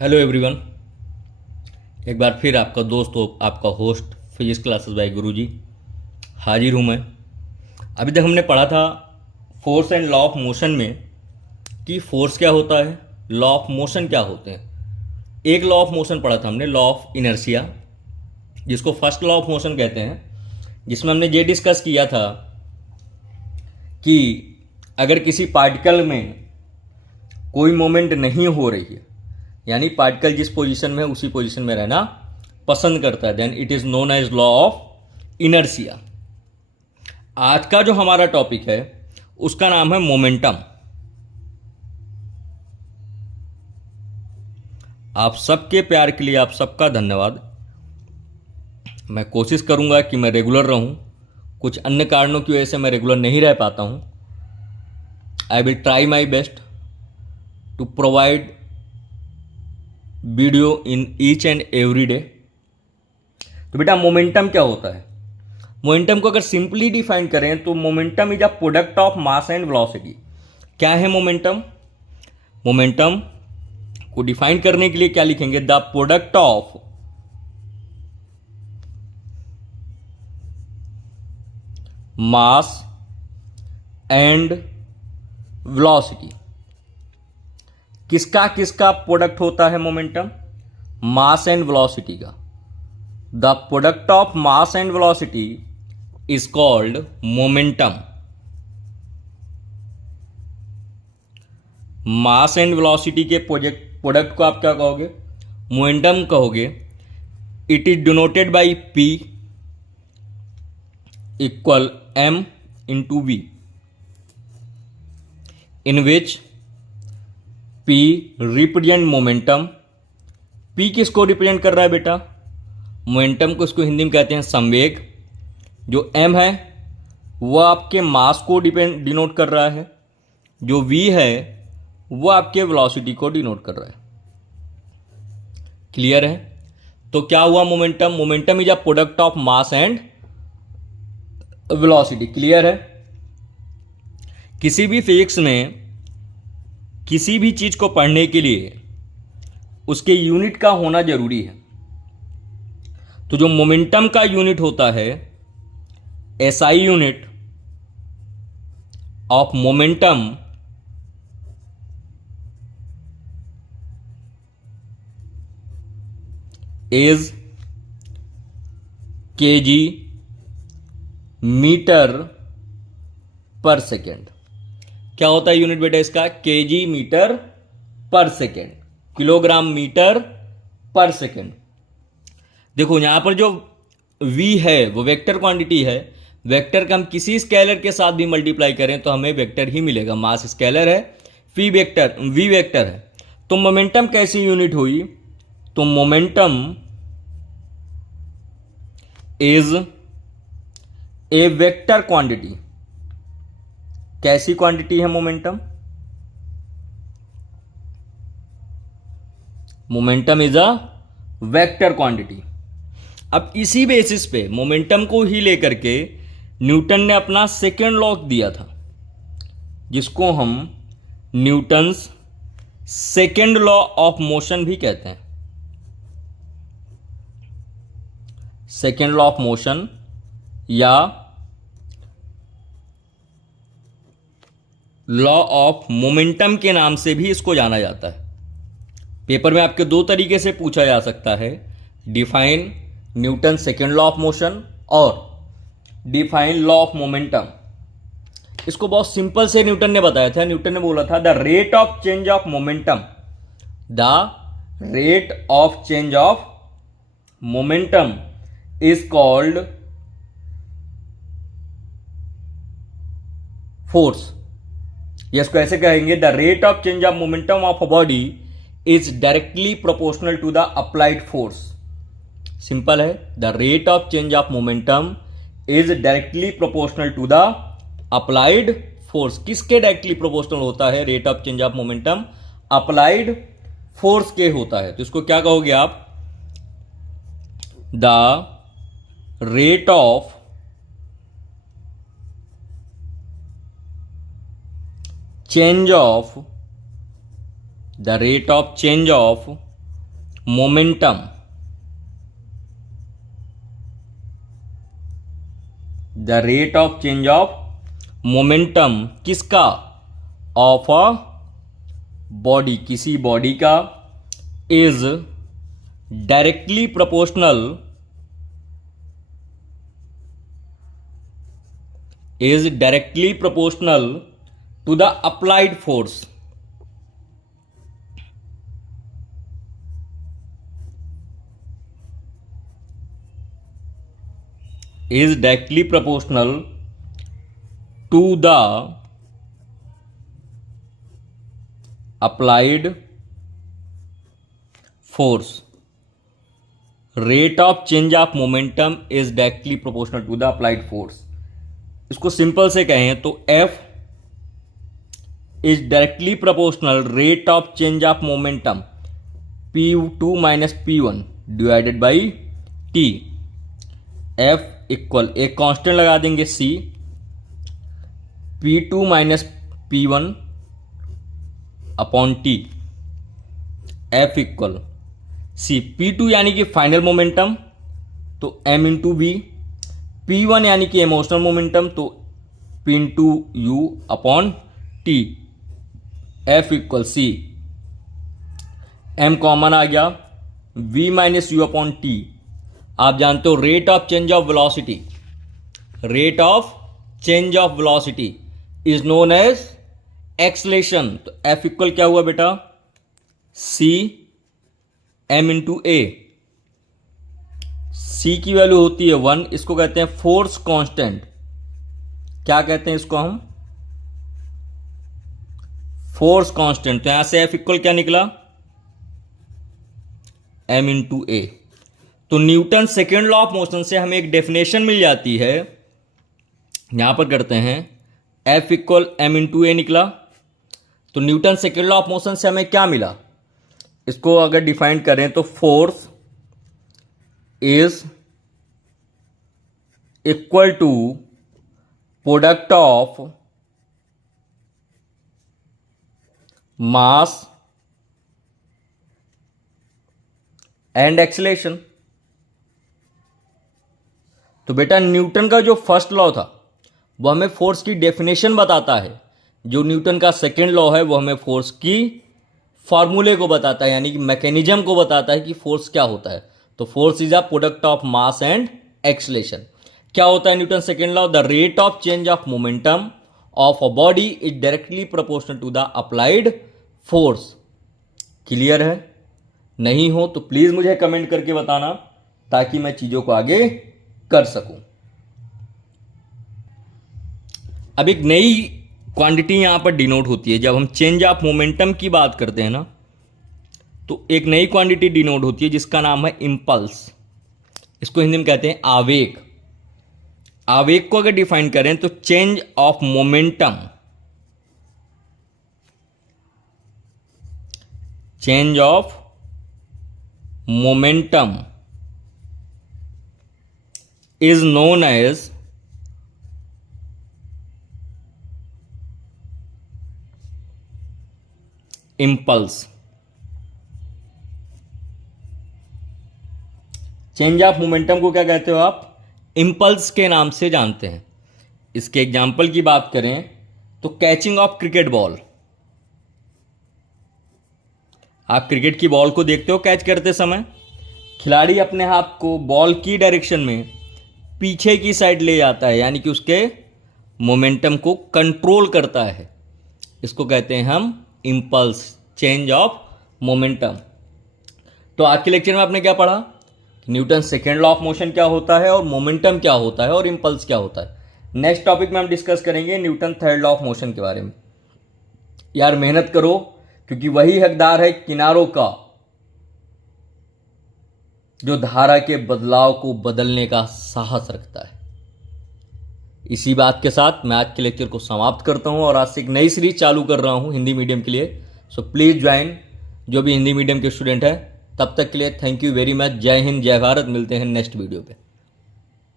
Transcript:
Hello everyone. एक बार फिर आपका दोस्त आपका होस्ट फिजिक्स क्लासेस बाय गुरुजी हाजिर हूँ मैं। अभी तक हमने पढ़ा था force and law of motion में कि फोर्स क्या होता है, लॉ ऑफ मोशन क्या होते हैं। एक लॉ ऑफ मोशन पढ़ा था हमने, लॉ ऑफ इनर्शिया, जिसको फर्स्ट लॉ ऑफ मोशन कहते हैं, जिसमें हमने ये डिस्कस किया था कि अगर किसी पार्टिकल में कोई मोमेंट नहीं हो रही है, यानी पार्टिकल जिस पोजीशन में है उसी पोजीशन में रहना पसंद करता है, then it is known as law of inertia. आज का जो हमारा टॉपिक है उसका नाम है मोमेंटम। आप सबके प्यार के लिए आप सबका धन्यवाद। मैं कोशिश करूंगा कि मैं रेगुलर रहूं, कुछ अन्य कारणों की वजह से मैं रेगुलर नहीं रह पाता हूं। I will try my best to provide video in each and every day. तो बेटा मोमेंटम क्या होता है? मोमेंटम को अगर सिंपली डिफाइन करें तो momentum is a product of mass and velocity. क्या है मोमेंटम? मोमेंटम को डिफाइन करने के लिए क्या लिखेंगे? The product of mass and velocity. किसका किसका प्रोडक्ट होता है मोमेंटम? मास एंड वेलोसिटी का। The product of mass and velocity is called momentum. Mass and velocity के प्रोडक्ट को आप क्या कहोगे? मोमेंटम कहोगे। It is denoted by P equal M into V, in which P represent momentum. P किसको represent कर रहा है बेटा? मोमेंटम को इसको हिंदी में कहते हैं संवेग। जो M है वह आपके मास को डिनोट कर रहा है, जो V है वह आपके वेलोसिटी को डिनोट कर रहा है। क्लियर है? तो क्या हुआ momentum? Momentum is a product of mass and velocity. Clear है? किसी भी फिजिक्स में किसी भी चीज को पढ़ने के लिए उसके यूनिट का होना जरूरी है। तो जो मोमेंटम का यूनिट होता है, SI unit of momentum is kg metre per second. क्या होता है यूनिट बेटा इसका? kg metre per second, kilogram metre per second. देखो यहां पर जो v है वो वेक्टर क्वांटिटी है। वेक्टर का हम किसी स्केलर के साथ भी मल्टीप्लाई करें तो हमें वेक्टर ही मिलेगा। मास स्केलर है, v वेक्टर है। तो मोमेंटम कैसी यूनिट हुई? तो momentum is a vector quantity. कैसी क्वांटिटी है momentum? Momentum is a vector quantity. अब इसी बेसिस पे मोमेंटम को ही लेकर के न्यूटन ने अपना सेकेंड लॉ दिया था, जिसको हम Newton's second law of motion भी कहते हैं। सेकेंड लॉ ऑफ मोशन या लॉ ऑफ मोमेंटम के नाम से भी इसको जाना जाता है। पेपर में आपके दो तरीके से पूछा जा सकता है, define Newton second law of motion और डिफाइन लॉ ऑफ मोमेंटम। इसको बहुत सिंपल से न्यूटन ने बताया था। न्यूटन ने बोला था the rate of change of momentum, the rate of change of momentum is called force. इसको ऐसे कहेंगे, the rate of change of momentum of a body is directly proportional to the applied force. Simple है, the rate of change of momentum is directly proportional to the applied force. किसके directly proportional होता है rate of change of momentum? Applied force के होता है। तो इसको क्या कहोगे आप? The rate of change of the rate of change of momentum, the rate of change of momentum किसका, ऑफ अ बॉडी, किसी बॉडी का, is directly proportional, is directly proportional to the applied force, is directly proportional to the applied force. Rate of change of momentum is directly proportional to the applied force. इसको simple से कहें तो F is directly proportional rate of change of momentum P2 minus P1 divided by T. F equal एक constant लगा देंगे C, P2 minus P1 upon T. F equal C, P2 यानी कि final momentum तो M into V, P1 यानी कि emotional momentum तो P into U upon T. F equal C, M common आ गया, V minus u upon T. आप जानते हो rate of change of velocity, rate of change of velocity is known as acceleration. तो F equal क्या हुआ बेटा, C M into A. C की वैल्यू होती है 1, इसको कहते हैं फोर्स कांस्टेंट. क्या कहते हैं इसको हम, फोर्स कांस्टेंट. तो यहां से F इक्वल क्या निकला, M इंटू A. तो Newton second law of motion से हमें एक डेफिनेशन मिल जाती है, यहां पर करते हैं F equal M into A निकला. तो Newton second law of motion से हमें क्या मिला, इसको अगर डिफाइन करें तो force is equal to product of mass and acceleration. तो बेटा न्यूटन का जो फर्स्ट लॉ था वो हमें फोर्स की डेफिनेशन बताता है, जो न्यूटन का सेकेंड लॉ है वो हमें फोर्स की फॉर्मूले को बताता है, यानी कि मैकेनिज्म को बताता है कि फोर्स क्या होता है. तो force is a product of mass and acceleration. क्या होता है Newton second law, the rate of change of momentum of a body is directly proportional to the applied force. Clear है? नहीं हो तो प्लीज मुझे कमेंट करके बताना ताकि मैं चीजों को आगे कर सकूं. अब एक नई क्वांटिटी यहां पर डिनोट होती है, जब हम चेंज ऑफ मोमेंटम की बात करते हैं ना, तो एक नई क्वांटिटी डिनोट होती है जिसका नाम है इंपल्स. इसको हिंदी में कहते हैं आवेग. आवेग को अगर डिफाइन करें तो change of momentum, change of momentum is known as impulse. Change of momentum को क्या कहते हो आप, इंपल्स के नाम से जानते हैं. इसके एग्जाम्पल की बात करें तो कैचिंग ऑफ क्रिकेट बॉल. आप क्रिकेट की बॉल को देखते हो, कैच करते समय खिलाड़ी अपने हाथ को बॉल की डायरेक्शन में पीछे की साइड ले जाता है, यानी कि उसके मोमेंटम को कंट्रोल करता है. इसको कहते हैं हम इंपल्स, चेंज ऑफ मोमेंटम. तो आज के लेक्चर में आपने क्या पढ़ा, Newton second law of motion क्या होता है और मोमेंटम क्या होता है और इंपल्स क्या होता है. नेक्स्ट टॉपिक में हम डिस्कस करेंगे Newton third law of motion के बारे में. यार मेहनत करो, क्योंकि वही हकदार है किनारों का जो धारा के बदलाव को बदलने का साहस रखता है. इसी बात के साथ मैं आज के लेक्चर को समाप्त करता हूं और आज से एक नई सीरीज चालू कर रहा हूं हिंदी मीडियम के लिए. सो प्लीज ज्वाइन, जो भी हिंदी मीडियम के स्टूडेंट हैं. तब तक के लिए थैंक यू वेरी मच. जय हिंद, जय भारत. मिलते हैं नेक्स्ट वीडियो पे.